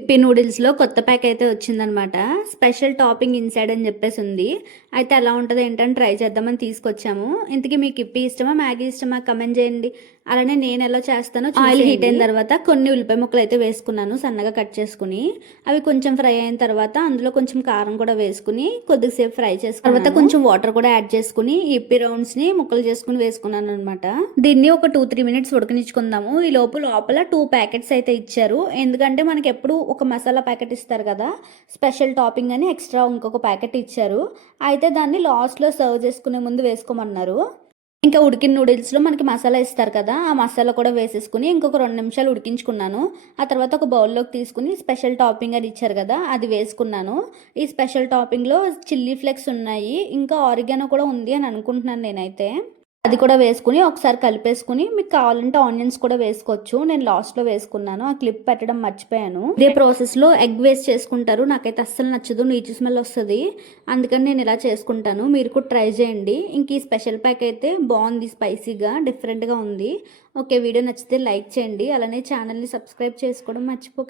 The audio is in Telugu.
ఇప్పీ నూడిల్స్‌లో కొత్త ప్యాక్ అయితే వచ్చిందనమాట. స్పెషల్ టాపింగ్ ఇన్‌సైడ్ అని చెప్పేసి ఉంది. అయితే ఎలా ఉంటదో ఏంటని ట్రై చేద్దామని తీసుకొచ్చాము. ఇంతకీ మీకు ఇప్పీ ఇష్టమా? మ్యాగీ ఇష్టమా? కామెంట్ చేయండి. అలానే నేను ఎలా చేస్తానో ఆయిల్ హీట్ అయిన తర్వాత కొన్ని ఉల్లిపాయ ముక్కలు అయితే వేసుకున్నాను సన్నగా కట్ చేసుకుని. అవి కొంచెం ఫ్రై అయిన తర్వాత అందులో కొంచెం కారం కూడా వేసుకుని కొద్దిసేపు ఫ్రై చేసుకున్నాను. తర్వాత కొంచెం వాటర్ కూడా యాడ్ చేసుకుని ఇప్పీ రౌండ్స్‌ని ముక్కలు చేసుకుని వేసుకున్నాను అనమాట. దీన్ని ఒక 2-3 మినిట్స్ ఉడకనిచ్చుకుందాము. ఈ లోపల 2 ప్యాకెట్స్ అయితే ఇచ్చారు. ఎందుకంటే మనకి ఎప్పుడు ఒక మసాలా ప్యాకెట్ ఇస్తారు కదా, స్పెషల్ టాపింగ్ అని ఎక్స్ట్రా ఇంకొక ప్యాకెట్ ఇచ్చారు. అయితే దాన్ని లాస్ట్లో సర్వ్ చేసుకునే ముందు వేసుకోమన్నారు. ఇంకా ఉడికిన నూడిల్స్లో మనకి మసాలా ఇస్తారు కదా, ఆ మసాలా కూడా వేసేసుకుని ఇంకొక 2 నిమిషాలు ఉడికించుకున్నాను. ఆ తర్వాత ఒక బౌల్లోకి తీసుకుని స్పెషల్ టాపింగ్ అని ఇచ్చారు కదా, అది వేసుకున్నాను. ఈ స్పెషల్ టాపింగ్లో చిల్లీ ఫ్లేక్స్ ఉన్నాయి, ఇంకా ఆరిగానో కూడా ఉంది అని అనుకుంటున్నాను నేనైతే. అది కూడా వేసుకుని ఒకసారి కలిపేసుకుని మీకు కావాలంటే ఆనియన్స్ కూడా వేసుకోవచ్చు. నేను లాస్ట్లో వేసుకున్నాను, ఆ క్లిప్ పెట్టడం మర్చిపోయాను. ఇదే ప్రాసెస్లో ఎగ్ వేస్ట్ చేసుకుంటారు. నాకైతే అస్సలు నచ్చదు, నీచు స్మెల్ వస్తుంది. అందుకని నేను ఇలా చేసుకుంటాను. మీరు కూడా ట్రై చేయండి. ఇంక ఈ స్పెషల్ ప్యాక్ అయితే బాగుంది, స్పైసీగా డిఫరెంట్గా ఉంది. ఓకే, వీడియో నచ్చితే లైక్ చేయండి. అలానే ఛానల్ని సబ్స్క్రైబ్ చేసుకోవడం మర్చిపోకండి.